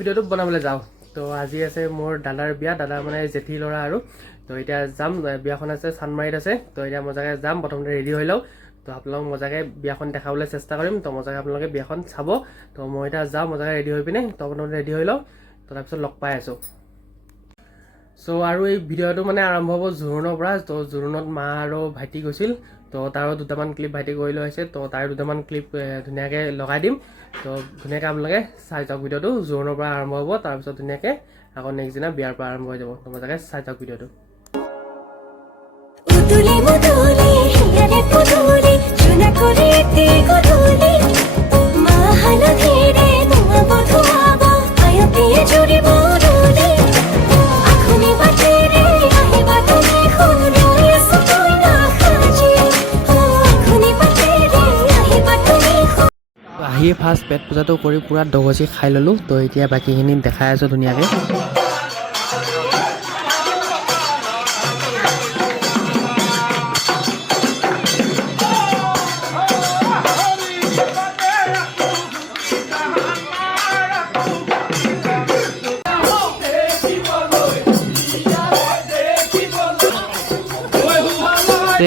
ভিডিঅ'টো বনাবলৈ যাওঁ। তো আজি আছে মোৰ দাদাৰ বিয়া দাদাৰ মানে জেঠী ল'ৰা আৰু। তো এতিয়া যাম বিয়াখন আছে চানমাৰীত আছে। তো এতিয়া মজাকৈ যাম প্ৰথমতে ৰেডি হৈ লওঁ। তো আপোনালোকক মজাকৈ বিয়াখন দেখাবলৈ চেষ্টা কৰিম। তো মজাকৈ আপোনালোকে বিয়াখন চাব। তো মই এতিয়া যাওঁ মজাকৈ ৰেডি হৈ পিনে। তো প্ৰথমতে ৰেডি হৈ লওঁ। তো তাৰপিছত লগ পাই আছোঁ। চ' আৰু এই ভিডিঅ'টো মানে আৰম্ভ হ'ব জোৰোণৰ পৰা। তো জোৰোণত মা আৰু ভাইটি গৈছিল। তো তাৰো দুটামান ক্লিপ ভাইটি কৰি লৈ আহিছে। তো তাৰ দুটামান ক্লিপ ধুনীয়াকৈ লগাই দিম। তো ধুনীয়াকৈ আপোনালোকে চাই যাওক ভিডিঅ'টো, জোৰোণৰ পৰা আৰম্ভ হ'ব, তাৰপিছত ধুনীয়াকৈ আকৌ নেক্সট দিনা বিয়াৰ পৰা আৰম্ভ হৈ যাব। তো মজাকৈ চাই যাওক ভিডিঅ'টো। উতুলি আহিয়ে ফাৰ্ষ্ট পেট পূজাটো কৰি পূৰা দগচি খাই ল'লোঁ তো এতিয়া বাকীখিনি দেখাই আছোঁ ধুনীয়াকৈ।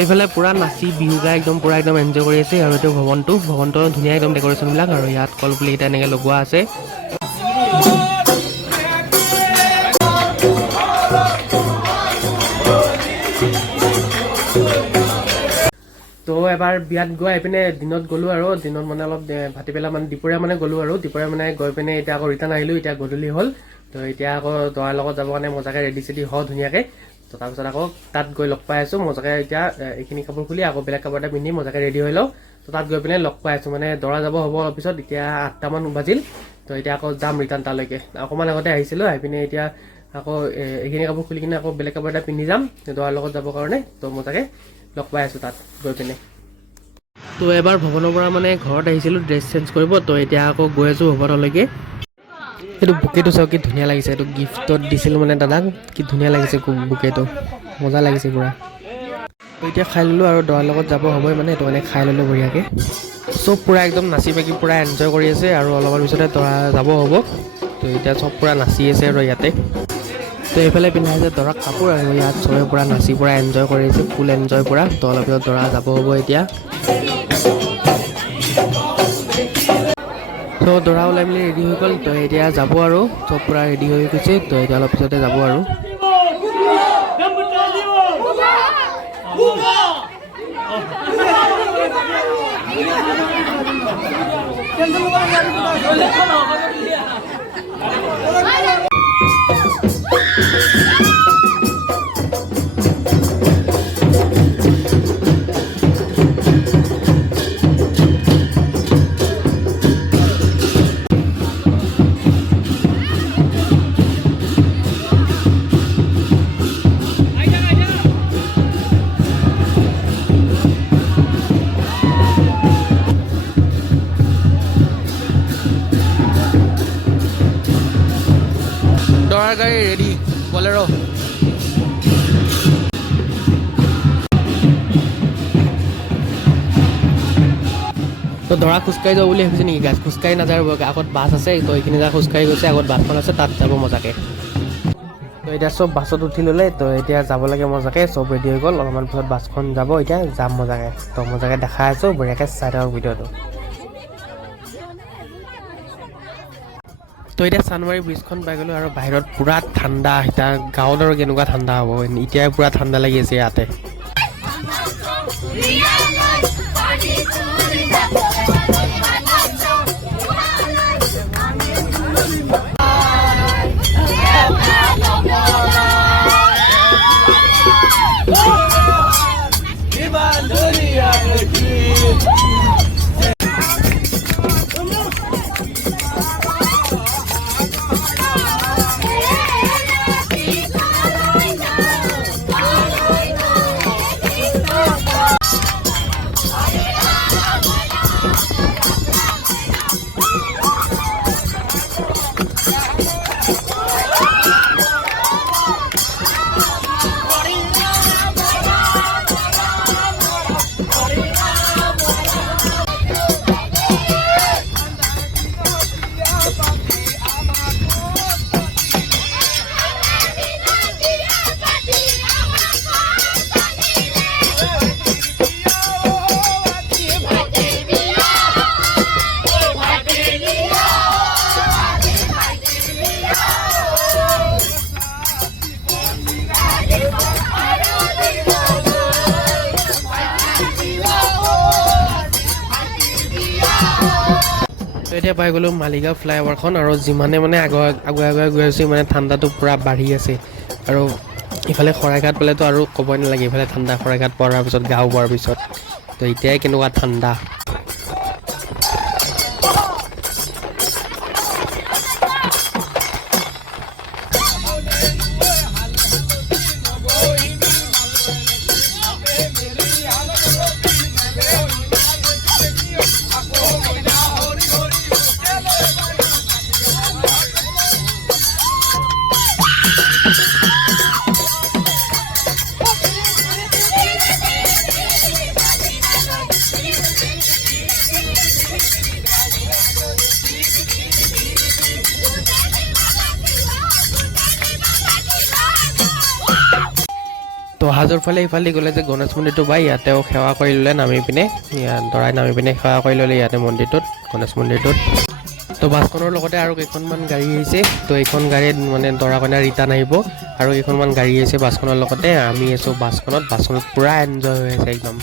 তো এইফালে পূৰা নাচি বিহু গাই একদম পূৰা একদম এনজয় কৰি আছে আৰু এইটো ভৱনটো। ভৱনটো ধুনীয়া একদম ডেক'ৰেশ্যনবিলাক আৰু ইয়াত কলপুলিকেইটা এনেকৈ লগোৱা আছে। তো এবাৰ বিয়াত গৈ আহি পিনে দিনত গ'লোঁ আৰু দিনত মানে অলপ এ, ভাটিবেলা মানে দুপৰীয়া মানে গ'লোঁ আৰু। দুপৰীয়া মানে গৈ পিনে এতিয়া আকৌ ৰিটাৰ্ণ আহিলোঁ এতিয়া গধূলি হ'ল। তো এতিয়া আকৌ দৰাৰ লগত যাব কাৰণে মজাকৈ ৰেডি চেডি হওঁ ধুনীয়াকৈ। তো তাৰপিছত আকৌ তাত গৈ লগ পাই আছোঁ মজাকৈ এতিয়া এইখিনি কাপোৰ খুলি আকৌ বেলেগ কাপোৰ এটা পিন্ধি মজাকৈ ৰেডি হৈ লওঁ। তো তাত গৈ পিনে লগ পাই আছোঁ মানে দৰা যাব হ'ব অলপ পিছত এতিয়া আঠটামান বাজিল। তো এতিয়া আকৌ যাম ৰিটাৰ্ণ তালৈকে। অকণমান আগতে আহিছিলোঁ আহি পিনে এতিয়া আকৌ এইখিনি কাপোৰ খুলি কিনে আকৌ বেলেগ কাপোৰ এটা পিন্ধি যাম দৰাৰ লগত যাবৰ কাৰণে। তো মজাকৈ লগ পাই আছোঁ তাত গৈ পিনে। তো এবাৰ ভৱনৰ পৰা মানে ঘৰত আহিছিলোঁ ড্ৰেছ চেঞ্জ কৰিব। তো এতিয়া আকৌ গৈ আছোঁ ভৱনলৈকে। এইটো বুকেটো চাওক, কি ধুনীয়া লাগিছে, এইটো গিফ্টত দিছিলোঁ মানে দাদাক, কি ধুনীয়া লাগিছে বুকেটো মজা লাগিছে পূৰা। এতিয়া খাই ল'লোঁ আৰু দৰাৰ লগত যাব হ'বই মানে সেইটো কাৰণে খাই ল'লোঁ বঢ়িয়াকৈ। চব পূৰা একদম নাচি বাগি পূৰা এনজয় কৰি আছে আৰু অলপমান পিছতে দৰা যাব হ'ব। তো এতিয়া চব পূৰা নাচি আছে আৰু ইয়াতে। তো এইফালে পিন্ধা আছে দৰাক কাপোৰ আৰু ইয়াত চবে পূৰা নাচি পূৰা এনজয় কৰি আছে ফুল এনজয় পূৰা। তো অলপ পিছত দৰা যাব হ'ব এতিয়া। তো দৰা ওলাই মেলি ৰেডি হৈ গ'ল। তো এতিয়া যাব আৰু। চব পূৰা ৰেডি হৈ গৈছে। তো এতিয়া অলপ পিছতে যাব আৰু। দৰাৰ খোজকাঢ়ি যাব বুলি ভাবিছে নেকি? গাছ খোজকাঢ়ি নাযায় ৰ'ব আগত বাছ আছে তো এইখিনি জেগা খোজকাঢ়ি গৈছে আগত বাছখন আছে তাত যাব মজাকৈ। তো এতিয়া চব বাছত উঠি ল'লে তো এতিয়া যাব লাগে মজাকৈ চব ৰেডি হৈ গ'ল। অলপমান পিছত বাছখন যাব এতিয়া যাম মজাকৈ। তো মজাকৈ দেখাই আছোঁ বঢ়িয়াকৈ চাই থাকক ভিডিঅ'টো। তো এতিয়া চানমাৰী ব্ৰিজখন পাই গ'লোঁ আৰু বাহিৰত পূৰা ঠাণ্ডা এতিয়া গাঁৱত আৰু কেনেকুৱা ঠাণ্ডা হ'ব? এতিয়াই পূৰা ঠাণ্ডা লাগি আছে ইয়াতে। এতিয়া পাই গ'লোঁ মালিগাঁও ফ্লাইঅভাৰখন আৰু যিমানে মানে আগুৱাই আগুৱাই আগুৱাই গৈ আছোঁ মানে ঠাণ্ডাটো পূৰা বাঢ়ি আছে। আৰু ইফালে শৰাইঘাট পালেতো আৰু ক'বই নালাগে ইফালে ঠাণ্ডা শৰাইঘাট পোৱাৰ পিছত গাঁও পোৱাৰ পিছত। তো এতিয়াই কেনেকুৱা ঠাণ্ডা? হাজোৰ ফালে ইফালে গ'লে যে গণেশ মন্দিৰটো পাই ইয়াতেও সেৱা কৰি ল'লে নামি পিনে। দৰাই নামি পিনে সেৱা কৰি ল'লে ইয়াতে মন্দিৰটোত গণেশ মন্দিৰটোত। তো বাছখনৰ লগতে আৰু কেইখনমান গাড়ী আহিছে। তো এইখন গাড়ীত মানে দৰা কইনা ৰিটাৰ্ণ আহিব। আৰু কেইখনমান গাড়ী আহিছে বাছখনৰ লগতে। আমি আছোঁ বাছখনত। বাছখনত পূৰা এনজয় হৈ আছে একদম।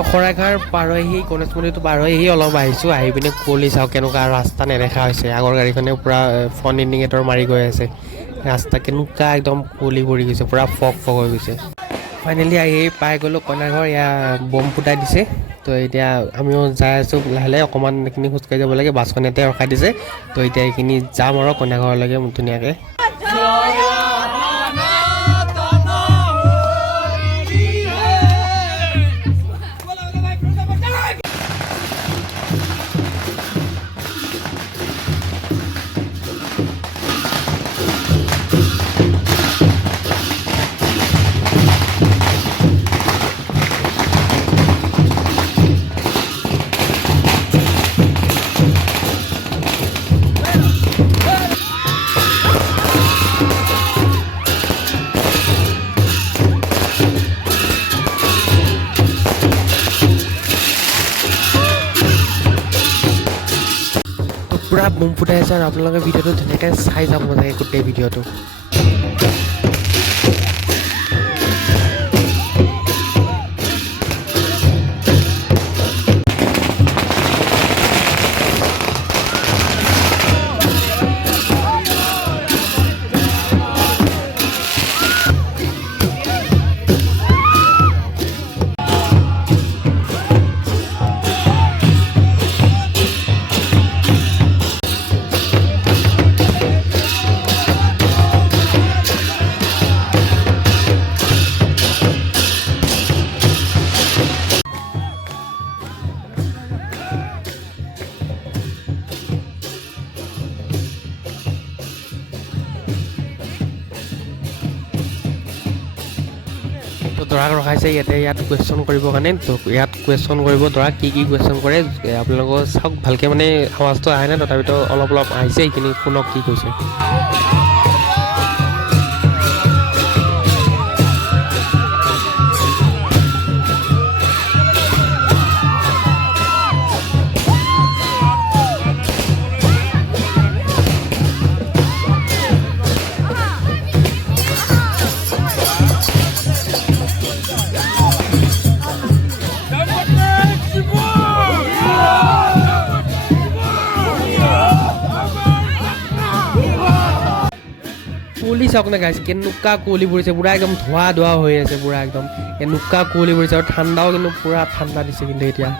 তো শৰাইঘাট পাৰ হৈ আহি গণেশ মন্দিৰটো পাৰ হৈ আহি অলপ আহিছোঁ আহি পিনে কুঁৱলী চাওঁ কেনেকুৱা ৰাস্তা নেদেখা হৈছে। আগৰ গাড়ীখনে পূৰা ফ্ৰণ্ট ইণ্ডিকেটৰ মাৰি গৈ আছে। ৰাস্তা কেনেকুৱা একদম কুঁৱলী পৰি গৈছে পূৰা ফগ ফগ হৈ গৈছে। ফাইনেলি আহি পাই গ'লোঁ কইনাঘৰ এয়া বম ফুটাই দিছে। তো এতিয়া আমিও যাই আছোঁ লাহে লাহে অকণমান এইখিনি খোজকাঢ়ি যাব লাগে বাছখন ইয়াতে ৰখাই দিছে। তো এতিয়া এইখিনি যাম আৰু কইনাঘৰলৈকে ধুনীয়াকৈ। তো পূৰা বম ফুটাই আছে আৰু আপোনালোকে ভিডিঅ'টো ধুনীয়াকৈ চাই যাব লাগে ৰখাইছে ইয়াতে ইয়াত কুৱেশ্যন কৰিবৰ কাৰণে। ইয়াত কুৱেশ্যন কৰিব, ধৰা কি কি কুৱেশ্যন কৰে আপোনালোকৰ চাওক, ভালকৈ মানে আৱাজটো আহে নাই তথাপিতো অলপ অলপ আহিছে, এইখিনি শুনক কি কৈছে। চাওক না গাইছে। কেনেকুৱা কুঁৱলী পৰিছে পূৰা একদম ধোৱা ধোৱা হৈ আছে পূৰা একদম। এনেকুৱা কুঁৱলী পৰিছে আৰু ঠাণ্ডাও কিন্তু পূৰা ঠাণ্ডা দিছে কিন্তু এতিয়া।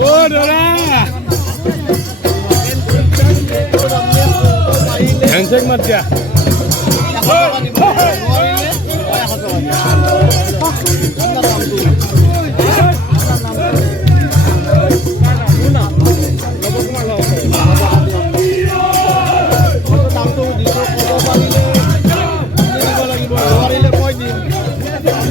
ও ডোরা হ্যান্ডশেক মারছে Thank you.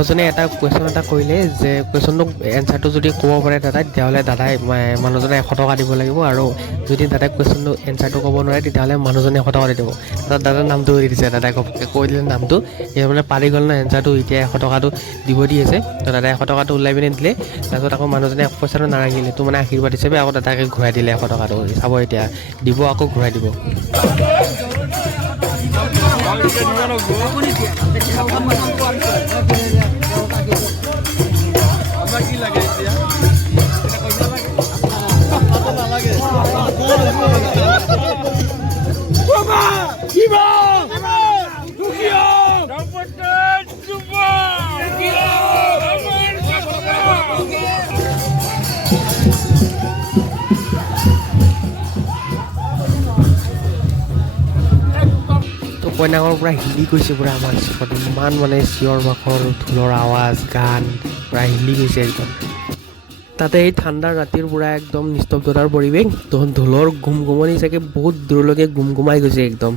মানুহজনে এটা কুৱেশ্যন এটা কৰিলে যে কুৱেশ্যনটোক এনচাৰটো যদি ক'ব পাৰে দাদাই, তেতিয়াহ'লে দাদাই মানুহজনে এশ টকা দিব লাগিব আৰু যদি দাদাই কুৱেশ্যনটো এনচাৰটো ক'ব নোৱাৰে, তেতিয়াহ'লে মানুহজনে এশ টকা দি দিব। তাত দাদাৰ নামটো দি দিছে, দাদাই ঘপককৈ কৈ দিলে নামটো। এতিয়া মানে পাৰি গ'ল ন এনচাৰটো এতিয়া এশ টকাটো দিব দি আছে। তো দাদাই এশ টকাটো ওলাই পিনে দিলে। তাৰপিছত আকৌ মানুহজনে পইচাটো নাৰাখিলে তো মানে আশীৰ্বাদ হিচাপে আকৌ দাদাকে ঘূৰাই দিলে এশ টকাটো। চাব এতিয়া, দিব আকৌ ঘূৰাই দিব। তো কইনাকৰ পূৰা হিলি গৈছে পূৰা আমাৰ চকত। ইমান মানে চিঞৰ বাখৰ, ঢোলৰ আৱাজ, গান, পূৰা হিলি গৈছে একদম। তাতে এই ঠাণ্ডাৰ ৰাতিৰ পূৰা একদম নিস্তব্ধতাৰ পৰিৱেশ। ঢোলৰ গুম গুমনি চাগে বহুত দূৰলৈকে গুম গুমাই গৈছে একদম।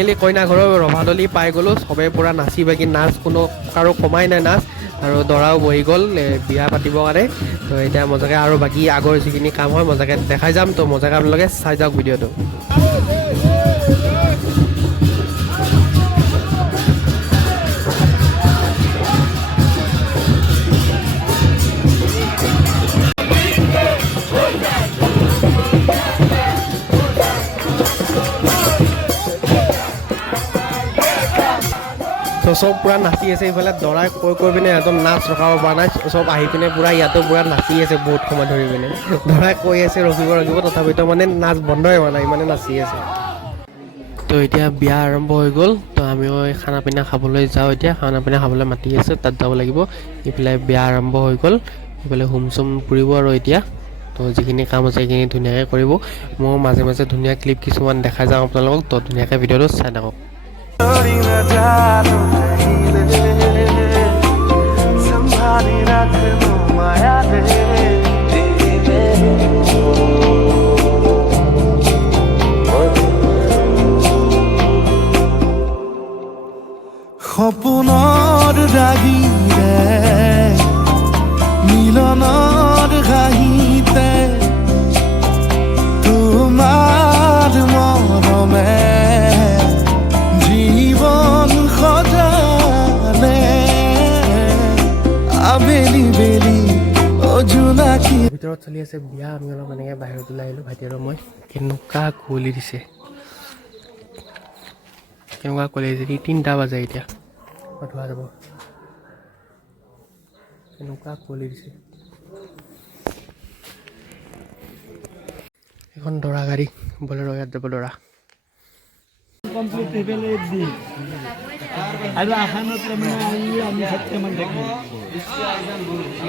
ফাইনেলি কইনা ঘৰৰ ৰভাদলি পাই গ'লোঁ। চবে পূৰা নাচি বাগি নাচ কোনো কাৰো কমাই নাই নাচ। আৰু দৰাও বহি গ'ল বিয়া পাতিবৰ কাৰণে। তো এতিয়া মজাকৈ আৰু বাকী আগৰ যিখিনি কাম হয় মজাকৈ দেখাই যাম। তো মজাকৈ আপোনালোকে চাই যাওক ভিডিঅ'টো। চব পূৰা নাচি আছে ইফালে দৰাই কৈ কৈ পিনে একদম নাচ ৰখাব পৰা নাই। চব আহি পিনে পূৰা ইয়াতো পূৰা নাচি আছে বহুত সময় ধৰি পিনে। দৰাই কৈ আছে ৰখিব ৰখিব তথাপিতো মানে নাচ বন্ধই হোৱা নাই ইমানে নাচি আছে। তো এতিয়া বিয়া আৰম্ভ হৈ গ'ল তো এই খানা পিনা খাবলৈ যাওঁ এতিয়া। খানা পিনা খাবলৈ মাতি আছে তাত যাব লাগিব। ইফালে বিয়া আৰম্ভ হৈ গ'ল ইফালে হোম চোম পুৰিব আৰু এতিয়া। তো যিখিনি কাম আছে সেইখিনি ধুনীয়াকৈ কৰিব। মই মাজে মাজে ধুনীয়া ক্লিপ কিছুমান দেখাই যাওঁ আপোনালোকক তো ধুনীয়াকৈ ভিডিঅ'টো চাই থাকক। জানি রাখব মায়াদের ভিতৰত চলি আছে, বিয়া, আমি অলপ এনেকৈ বাহিৰত ওলাই আহিলোঁ। ভাইটি আৰু মই, কেনেকুৱা কুঁৱলী দিছে। কেনেকুৱা কুঁৱলী দিছে তিনিটা বাজে এতিয়া। ধোৱা যাব? কেনেকুৱা কুঁৱলী দিছে। এখন দৰা গাড়ী, বলেৰ' ইয়াত যাব দৰা। আৰু আসানত তাৰমানে আমি সত্যমান দেখিম न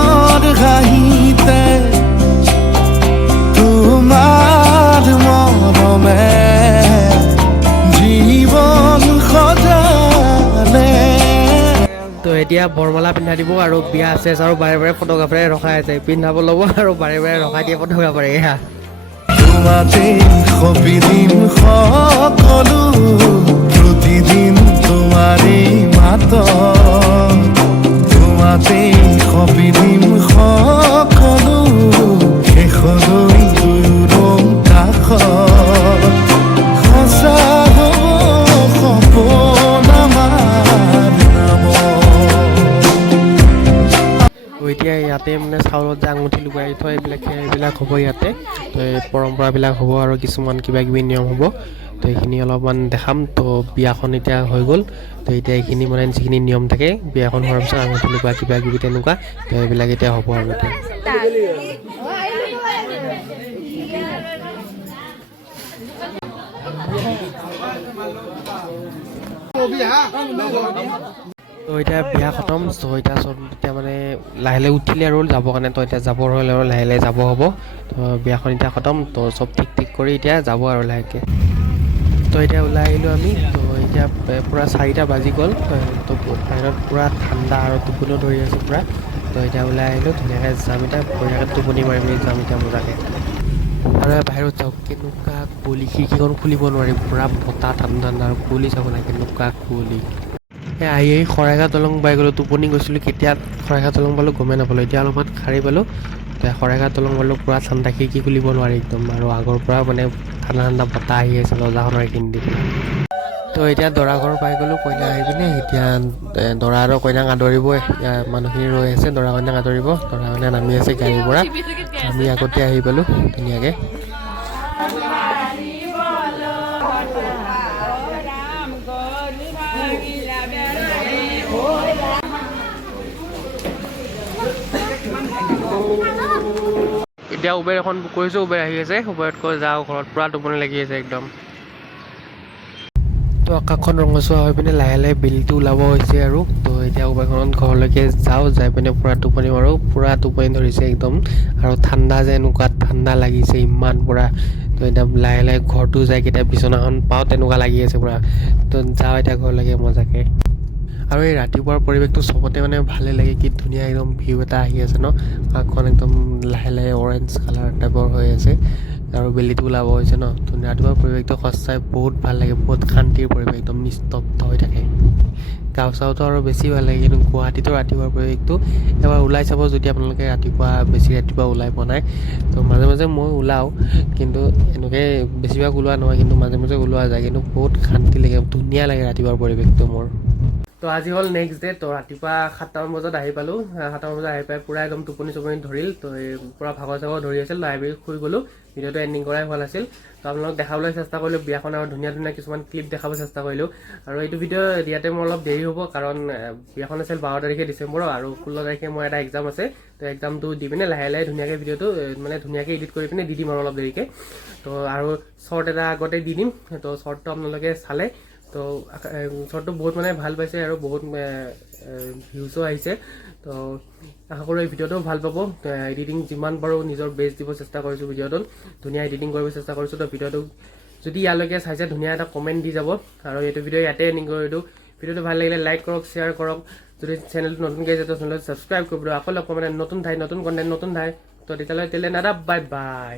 এতিয়া বৰমালা পিন্ধাই দিব আৰু বিয়া আছে আৰু বাৰে বাৰে ফটোগ্ৰাফাৰে ৰখাই আছে পিন্ধাব ল'ব আৰু বাৰে বাৰে ৰখাই দিয়ে ফটোগ্ৰাফাৰে এয়া। প্ৰতিদিন তোমাৰেই মাত। তোমাতে সবিদিন সকলো শেষলৈ ইয়াতে মানে চাউলত যে আঙুঠি লুকুৱাই থয়, এইবিলাক এইবিলাক হ'ব ইয়াতে। তো পৰম্পৰাবিলাক হ'ব আৰু কিছুমান কিবা কিবি নিয়ম হ'ব। তো এইখিনি অলপমান দেখাম। তো বিয়াখন এতিয়া হৈ গ'ল। তো এতিয়া এইখিনি মানে যিখিনি নিয়ম থাকে, বিয়াখন হোৱাৰ পিছত আঙুঠি লুকুৱা কিবা কিবি তেনেকুৱা, তো এইবিলাক এতিয়া হ'ব আৰু এতিয়া। তো এতিয়া বিয়া খতম তো এতিয়া চব এতিয়া মানে লাহে লাহে উঠিলে আৰু যাবৰ কাৰণে তো এতিয়া যাবৰ হ'লে আৰু লাহে লাহে যাব হ'ব। তো বিয়াখন এতিয়া খতম তো চব ঠিক ঠিক কৰি এতিয়া যাব আৰু লাহেকৈ। তো এতিয়া ওলাই আহিলোঁ আমি তো এতিয়া পূৰা চাৰিটা বাজি গ'ল তো বাহিৰত পূৰা ঠাণ্ডা আৰু টোপনিও ধৰি আছে পূৰা। তো এতিয়া ওলাই আহিলোঁ ধুনীয়াকৈ যাম এতিয়া বঢ়িয়াকৈ টোপনি মাৰি মাৰি যাম এতিয়া মজাকৈ। আৰু বাহিৰত চাওক কেনেকুৱা কুঁৱলী খিৰিকীখন খুলিব নোৱাৰি পূৰা বতাহ ঠাণ্ডা ঠাণ্ডা আৰু কুঁৱলী চাব নাই কেনেকুৱা কুঁৱলী আহি আহি শৰাইঘাট দলং পাই গ'লোঁ। টোপনি গৈছিলোঁ কেতিয়া শৰাইঘাট দলং পালোঁ গমেই নাপালোঁ। এতিয়া অলপমান সাৰি পালোঁ। এতিয়া শৰাইঘাট দলং পালোঁ পূৰা ঠাণ্ডা খিৰিকী খুলিব নোৱাৰি একদম। আৰু আগৰ পৰা মানে ঠাণ্ডা ঠাণ্ডা বতাহ আহি আছে দৰ্জাখনৰ এইখিনি তো এতিয়া দৰা ঘৰ পাই গ'লোঁ কইনা আহি পিনে। এতিয়া দৰা আৰু কইনাক আদৰিব মানুহখিনি ৰৈ আছে দৰা কইনাক আদৰিব। দৰা কইনা নামি আছে গাড়ীৰ পৰা। আমি আগতে আহি পালোঁ ধুনীয়াকৈ। এতিয়া উবেৰ এখন বুক কৰিছোঁ উবেৰ আহি আছে উবেৰত কৈ যাওঁ ঘৰত পূৰা টোপনি লাগি আছে একদম। তো আকাশখন ৰঙচুৱা হৈ পিনে লাহে লাহে বেলিটো ওলাব হৈছে আৰু। তো এতিয়া উবেৰখনত ঘৰলৈকে যাওঁ যাই পিনে পূৰা টোপনি মাৰোঁ পূৰা টোপনি ধৰিছে একদম। আৰু ঠাণ্ডা যে এনেকুৱা ঠাণ্ডা লাগিছে ইমান পূৰা। তো এতিয়া লাহে লাহে ঘৰটো যাই কেতিয়া বিচনাখন পাওঁ তেনেকুৱা লাগি আছে পূৰা। তো যাওঁ এতিয়া ঘৰলৈকে মজাকৈ। আৰু এই ৰাতিপুৱাৰ পৰিৱেশটো চবতে মানে ভালে লাগে কি ধুনীয়া একদম ভিউ এটা আহি আছে ন? আকাশখন একদম লাহে লাহে অৰেঞ্জ কালাৰ টাইপৰ হৈ আছে আৰু বেলিটো ওলাব হৈছে ন? ধুনীয়া ৰাতিপুৱাৰ পৰিৱেশটো সঁচাই বহুত ভাল লাগে বহুত শান্তিৰ পৰিৱেশ একদম নিস্তব্ধ হৈ থাকে। গাঁও চাওঁতো আৰু বেছি ভাল লাগে কিন্তু গুৱাহাটীতো ৰাতিপুৱাৰ পৰিৱেশটো এবাৰ ওলাই চাব যদি আপোনালোকে ৰাতিপুৱা বেছি ৰাতিপুৱা ওলাই পোৱা নাই তো মাজে মাজে মই ওলাওঁ কিন্তু এনেকৈ বেছিভাগ ওলোৱা নহয় কিন্তু মাজে মাজে ওলোৱা যায় কিন্তু বহুত শান্তি লাগে ধুনীয়া লাগে ৰাতিপুৱাৰ পৰিৱেশটো মোৰ। তো আজি হ'ল নেক্সট ডে তো ৰাতিপুৱা সাতটামান বজাত আহি পালোঁ। সাতটামান বজাত আহি পাই পূৰা একদম টোপনি চোপনি ধৰিল, তো পূৰা ভাগৰ চাগৰ ধৰি আছিল, তো আহি শুই গ'লোঁ। ভিডিঅ'টো এণ্ডিং কৰাই হোৱা নাছিল। তো আপোনালোকক দেখাবলৈ চেষ্টা কৰিলোঁ, বিয়াখন আৰু ধুনীয়া ধুনীয়া কিছুমান ক্লিপ দেখাব চেষ্টা কৰিলোঁ। আৰু এইটো ভিডিঅ' দিয়াতে মোৰ অলপ দেৰি হ'ব, কাৰণ বিয়াখন আছিল বাৰ তাৰিখে ডিচেম্বৰৰ, আৰু ষোল্ল তাৰিখে মোৰ এটা এক্সাম আছে। তো এক্সামটো দি পিনে লাহে লাহে ধুনীয়াকৈ ভিডিঅ'টো মানে ধুনীয়াকৈ এডিট কৰি পিনে দি দিম আৰু অলপ দেৰিকৈ। তো আৰু শ্বৰ্ট এটা আগতে দি দিম, তো শ্বৰ্টটো আপোনালোকে চালে। তো শ্বৰ্টটো বহুত মানে ভালো পাইছে আৰু বহুত ভিউজো আহিছে। তো আশা কৰোঁ এই ভিডিঅ'টো ভালো পাব। এডিটিং যিমান পাৰোঁ নিজৰ বেষ্ট দিব চেষ্টা কৰিছোঁ ভিডিঅ'টোত। ধুনীয়া এডিটিং কৰিব চেষ্টা কৰিছোঁ। তো ভিডিঅ'টো যদি ইয়ালৈকে চাইছে, ধুনীয়া এটা কমেণ্ট দি যাব। আৰু এইটো ভিডিঅ' ইয়াতে এণ্ডিং কৰি দিওঁ। ভিডিঅ'টো ভালো লাগিলে লাইক কৰক শ্বেয়াৰ কৰক। যদি চেনেলটো নতুনকৈ আছে তো চেনেলটো ছাবস্ক্ৰাইব কৰিব দিয়ক আকৌ লগ মানে নতুন ঠাই, নতুন কণ্টেণ্ট নতুন ঠাই। তো তেতিয়ালৈ তেতিয়ালৈ নাদা বাই বাই